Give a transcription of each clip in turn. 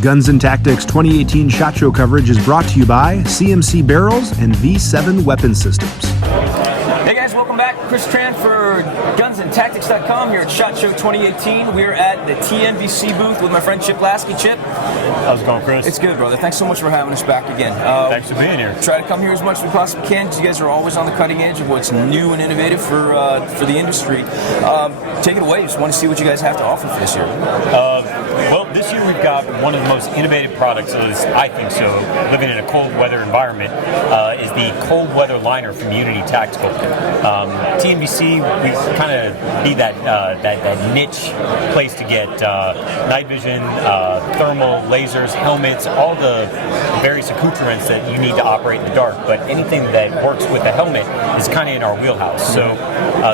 Guns and Tactics 2018 SHOT Show coverage is brought to you by CMC Barrels and V7 Weapon Systems. Hey guys, welcome back. Chris Tran for gunsandtactics.com here at SHOT Show 2018. We're at the TNVC booth with my friend Chip Lasky. Chip. How's it going, Chris? It's good, brother. Thanks so much for having us back again. Thanks for being here. Try to come here as much as we possibly can because you guys are always on the cutting edge of what's new and innovative for the industry. Take it away. Just want to see what you guys have to offer for this year. Well, this year we've got one of the most innovative products, at least I think so, living in a cold weather environment, is the cold weather liner from Unity Tactical. TNVC, we kind of be that niche place to get night vision, thermal, lasers, helmets, all the various accoutrements that you need to operate in the dark. But anything that works with the helmet is kind of in our wheelhouse. So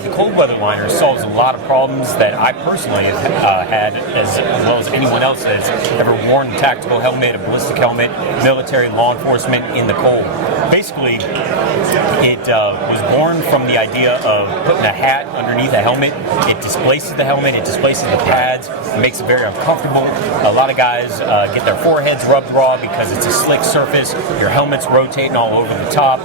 the cold weather liner solves a lot of problems that I personally have had, as well as anyone else that's ever worn a tactical helmet, a ballistic helmet, military, law enforcement in the cold. Basically, it was born from the idea of putting a hat underneath a helmet. It displaces the helmet, it displaces the pads, it makes it very uncomfortable. A lot of guys get their foreheads rubbed raw because it's a slick surface. Your helmet's rotating all over the top,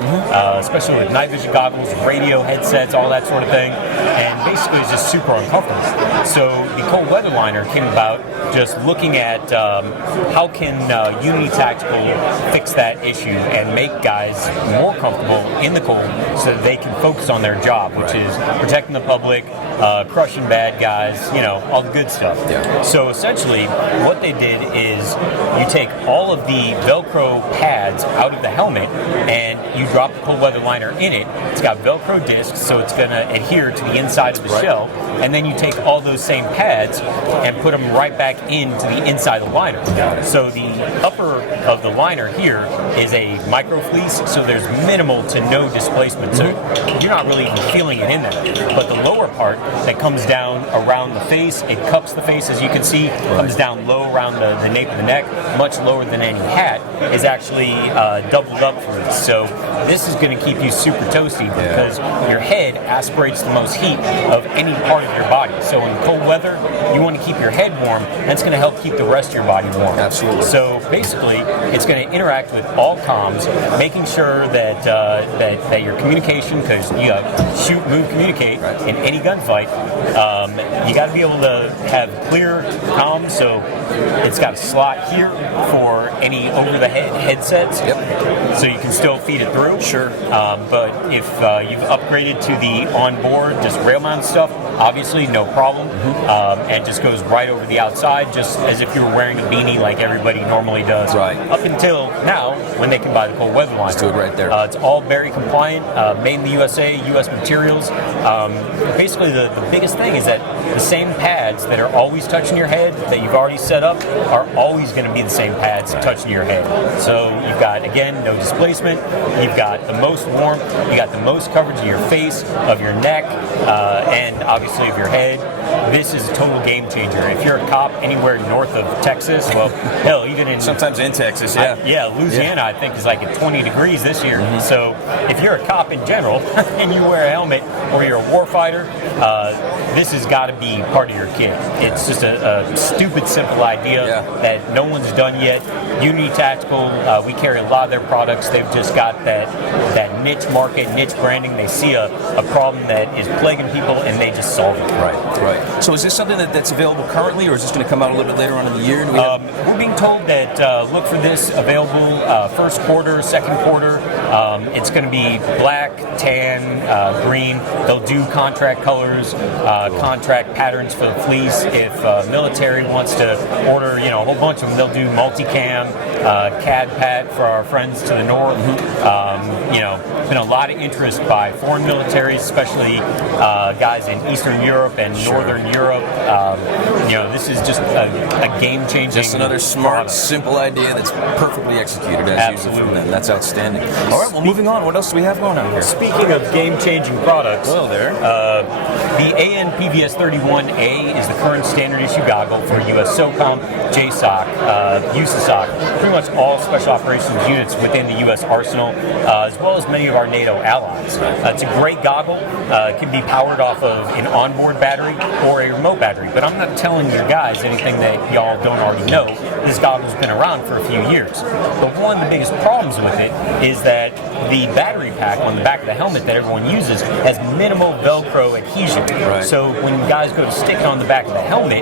especially with night vision goggles, radio headsets, all that sort of thing. And basically it's just super uncomfortable. So the cold weather liner came about just looking at how can Unity Tactical fix that issue and make guys more comfortable in the cold so that they can focus on their job, which is protecting the public, crushing bad guys, you know, all the good stuff. Yeah. So essentially what they did is you take all of the Velcro pads out of the helmet and you drop the cold weather liner in it. It's got Velcro discs, so it's going to adhere to the inside of the shell, and then you take all those same pads and put them right back into the inside of the liner. So the upper of the liner here is a micro fleece, so there's minimal to no displacement, so you're not really feeling it in there. But the lower part that comes down around the face, it cups the face, as you can see, comes down low around the nape of the neck, much lower than any hat, is actually doubled up for it. So this is going to keep you super toasty because your head aspirates the most heat of any part of your body. So in cold weather, you want to keep your head warm. That's going to help keep the rest of your body warm. Absolutely. So basically, it's going to interact with all comms, making sure that that your communication, because you shoot, move, communicate in any gunfight, you got to be able to have clear comms. So it's got a slot here for any over-the-head headsets, so you can still feed it through. Sure. But if you've upgraded to the onboard, just rail-mounted stuff, obviously no problem, and just goes right over the outside, just as if you were wearing a beanie like everybody normally does. Right. Up until now, when they can buy the cold weather liner. Let's do it right there. It's all very compliant, made in the USA, U.S. materials. Basically, the biggest thing is that the same pads that are always touching your head, that you've already set up, are always going to be the same pads touching your head. So you've got, again, no displacement, you've got the most warmth, you got the most coverage of your face, of your neck, and obviously of your head. This is a total game changer. If you're a cop anywhere north of Texas, well, hell, even in... Sometimes in Texas, Louisiana, I think, is like at 20 degrees this year. So if you're a cop in general and you wear a helmet or you're a war fighter, this has got to be part of your kit. It's just a stupid, simple idea that no one's done yet. Unity Tactical, we carry a lot of their products. They've just got that niche market, niche branding. They see a problem that is plaguing people and they just solve it. Right. So is this something that's available currently, or is this going to come out a little bit later on in the year? We're being told that look for this available first quarter, second quarter. It's going to be black, tan, green. They'll do contract colors, contract patterns for the fleece. If military wants to order, a whole bunch of them, they'll do multicam, CAD pat for our friends to the north. Been a lot of interest by foreign militaries, especially guys in Eastern Europe and Northern Europe. This is just a game-changing. Just another smart, product. simple idea that's perfectly executed as Absolutely. usual from them. That's outstanding. All right, well, moving on. What else do we have going on here? Speaking of game-changing products, Hello there. The AN-PVS 31A is the current standard issue goggle for U.S. SOCOM, JSOC, USASOC, pretty much all special operations units within the U.S. arsenal, as well as many of our NATO allies. It's a great goggle. It can be powered off of an onboard battery or a remote battery, but I'm not telling you guys anything that y'all don't already know. This goggle's been around for a few years. But one of the biggest problems with it is that the battery pack on the back of the helmet that everyone uses has minimal Velcro adhesion. Right. So when guys go to stick it on the back of the helmet,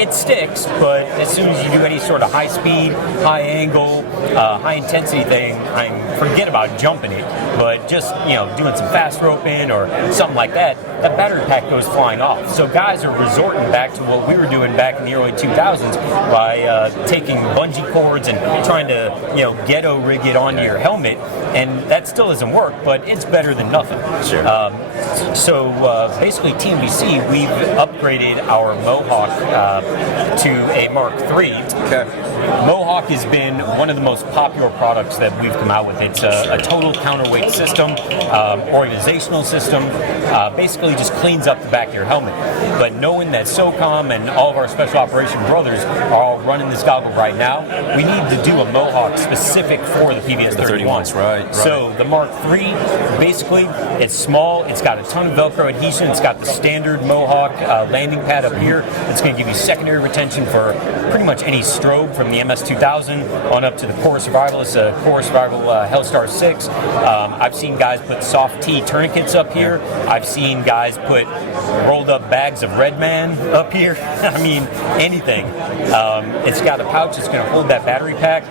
it sticks, but as soon as you do any sort of high speed, high angle, high intensity thing, forget about jumping it, but just doing some fast roping or something like that, that battery pack goes flying off. So guys are resorting back to what we were doing back in the early 2000s by taking bungee cords and trying to ghetto rig it onto your helmet, and that still doesn't work, but it's better than nothing. Sure. So basically TNVC, we've upgraded our Mohawk to a Mark III. Okay. Mohawk has been one of the most popular products that we've come out with. It's a total counterweight system, organizational system, basically just cleans up the back of your helmet. But knowing that SOCOM and all of our special operation brothers are all running this goggle right now, we need to do a Mohawk specific for the PVS 31. Right. So the Mark III, basically, it's small, it's got a ton of Velcro adhesion, it's got the standard Mohawk landing pad up here. It's going to give you secondary retention for pretty much any strobe from the MS-2000 on up to the Core Survivalist, Core Survival Hellstar 6. I've seen guys put soft T tourniquets up here. I've seen guys put rolled up bags of Red Man up here. I mean, anything. It's got a pouch. It's going to hold that battery pack.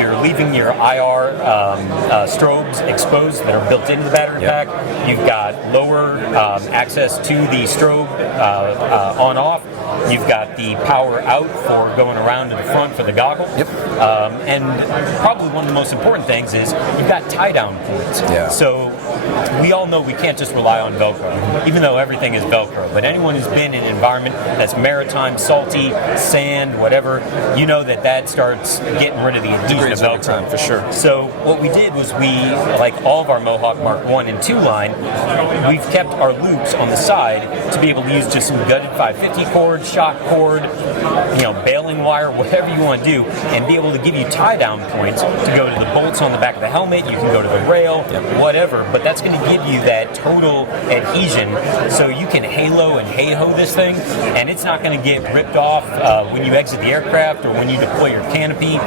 You're leaving your IR strobes exposed that are built into the battery pack. You've got lower access to the strobe on-off. You've got the power out for going around to the front for the goggle. Yep. And probably one of the most important things is you've got tie-down points. Yeah. So we all know we can't just rely on Velcro, even though everything is Velcro. But anyone who's been in an environment that's maritime, salty, sand, whatever, you know that starts getting rid of the adhesion of Velcro. Time, for sure. So what we did was we, like all of our Mohawk Mark 1 and 2 line, we've kept our loops on the side to be able to use just some gutted 550 cord, shock cord, baling wire, whatever you want to do, and be able to give you tie-down points to go to the bolts on the back of the helmet. You can go to the rail, whatever, but that's going to give you that total adhesion so you can halo and hey-ho this thing, and it's not going to get ripped off when you exit the aircraft or when you deploy your canopy.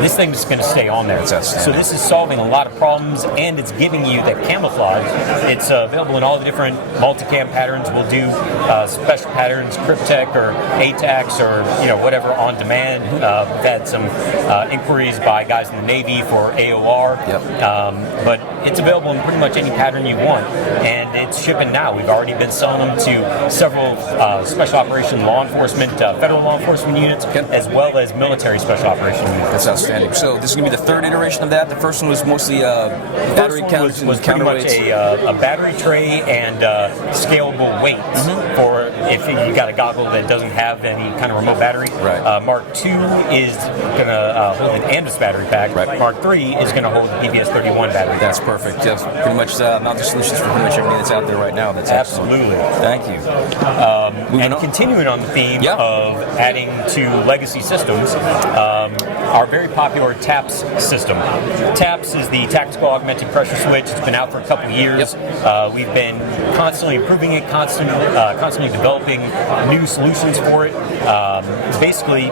This thing is going to stay on there. So this is solving a lot of problems, and it's giving you that camouflage. It's available in all the different multicam patterns. We'll do special patterns, Cryptech or ATAX or whatever on demand. We've had some inquiries by guys in the Navy for AOR, but it's available in pretty much any pattern you want, and it's shipping now. We've already been selling them to several special operation law enforcement, federal law enforcement units, as well as military special operation units. That's outstanding. So this is going to be the third iteration of that. The first one was mostly battery counters was pretty much a battery tray and scalable weights for if you got a goggle that doesn't have any kind of remote battery. Right. Mark II is going to hold an Andis battery pack. Right. Mark III is going to hold the PVS 31 battery pack. That's perfect. Yes, pretty much mounting solutions for pretty much everything that's out there right now. That's absolutely. Thank you. And continuing on the theme of adding to legacy systems, our very popular TAPS system. TAPS is the Tactical Augmented Pressure Switch. It's been out for a couple years. We've been constantly improving it, constantly developing new solutions for it. Basically,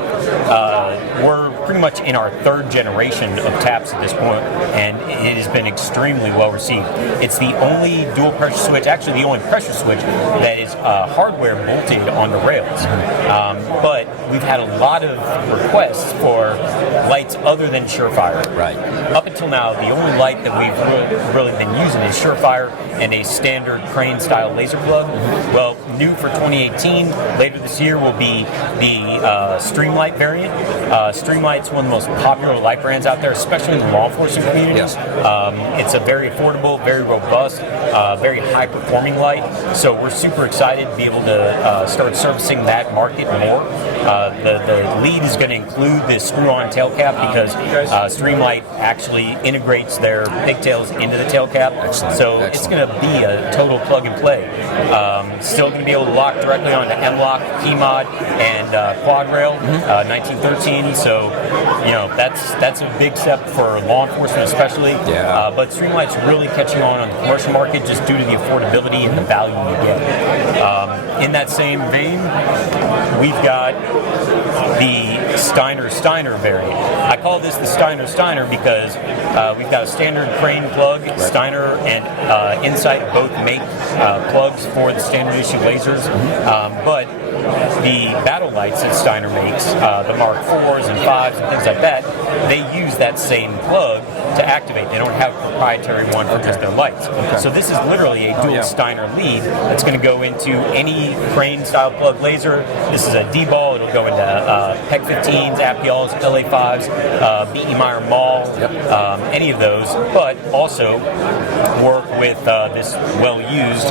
we're pretty much in our third generation of TAPS at this point, and it has been extremely well received. It's the only dual pressure switch, actually the only pressure switch that is hardware bolted onto rails. But we've had a lot of requests for lights other than Surefire. Right. Up until now, the only light that we've really been using is Surefire and a standard crane-style laser plug. Well, new for 2018, later this year, will be the Streamlight variant. Streamlight's one of the most popular light brands out there, especially in the law enforcement communities. It's a very affordable, very robust, very high-performing light. So we're super excited to be able to start servicing that market more. The lead is going to include this screw-on tail cap because Streamlight actually integrates their pigtails into the tail cap. So it's going to be a total plug and play. Still going to be able to lock directly onto M-Lock, P-Mod, and quad rail 1913. So that's a big step for law enforcement especially. But Streamlight's really catching on the commercial market just due to the affordability and the value you get. In that same vein, we've got the Steiner variant. I call this the Steiner because we've got a standard crane plug, Steiner and Insight both make plugs for the standard issue lasers, but the battle lights that Steiner makes, the Mark 4s and 5s and things like that, they use that same plug to activate. They don't have a proprietary one for just their lights. So this is literally a dual Steiner lead that's going to go into any crane style plug laser. This is a D-ball. It'll go into PEC 15s, Appials, LA5s, B.E. Meyer Mall, any of those, but also work with this well-used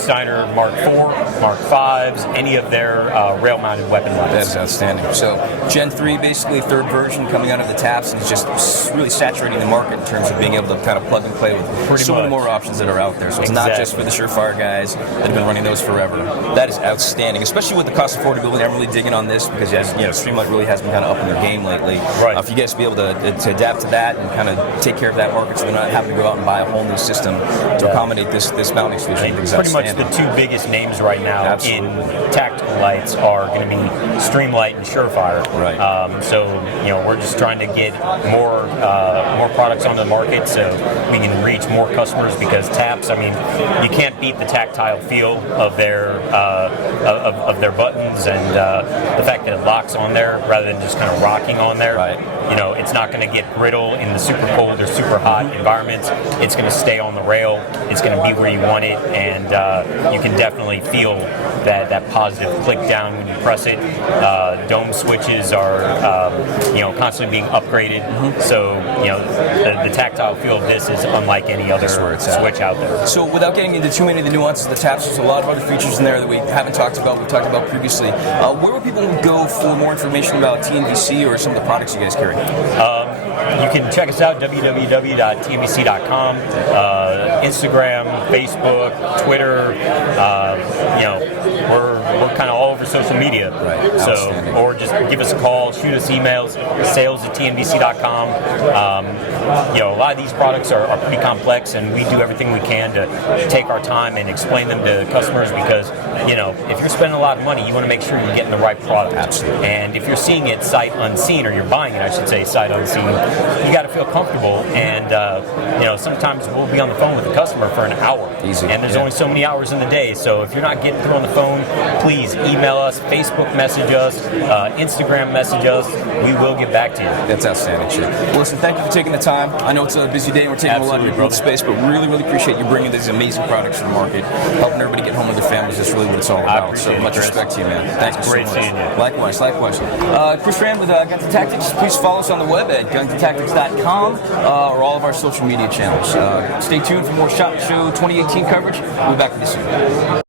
Steiner Mark 4, Mark 5s, any of their rail-mounted weapon lights. That's outstanding. So Gen 3, basically third version coming out of the taps, and it's just really saturating the market in terms of being able to kind of plug and play with so many more options that are out there. So it's not just for the Surefire guys that have been running those forever. That is outstanding, especially with the cost affordability. I'm really digging on this because Streamlight really has been kind of up in their game lately. If you guys be able to adapt to that and kind of take care of that market, so they're not having to go out and buy a whole new system to accommodate this mounting solution. Pretty much the two biggest names right now in tactical lights are going to be Streamlight and Surefire. So we're just trying to get more products onto the market so we can reach more customers because taps, I mean, you can't beat the tactile feel of their buttons and the fact that it locks on there rather than just kind of rocking on there. It's not going to get brittle in the super cold or super hot environments. It's going to stay on the rail. It's going to be where you want it, and you can definitely feel that positive click down when you press it. Dome switches are constantly being upgraded, so the tactile feel of this is unlike any other switch out there. So without getting into too many of the nuances of the taps, there's a lot of other features in there that we haven't talked about. We've talked about previously. Where would people go for more information about TNVC or some of the products you guys carry? You can check us out, www.tnvc.com, Instagram, Facebook, Twitter. We're kind of all over social media. So, or just give us a call, shoot us emails, sales@tnvc.com. A lot of these products are pretty complex, and we do everything we can to take our time and explain them to customers because, if you're spending a lot of money, you want to make sure you're getting the right product. Absolutely. And if you're seeing it sight unseen, or you're buying it, I should say, sight unseen, you got to feel comfortable. And, sometimes we'll be on the phone with the customer for an hour. Easy. And there's only so many hours in the day. So if you're not getting through on the phone, please email us, Facebook message us, Instagram message us. We will get back to you. That's outstanding shit. Well, listen, thank you for taking the time. I know it's a busy day and we're taking a lot of your space, but really, really appreciate you bringing these amazing products to the market, helping everybody get home with their families. That's really what it's all about. So much respect to you, man. Thank you so much. Great seeing you. Likewise. Chris Rand with Guns and Tactics. Please follow us on the web at gunsandtactics.com or all of our social media channels. Stay tuned for more SHOT Show 2018 coverage. We'll be back with you soon.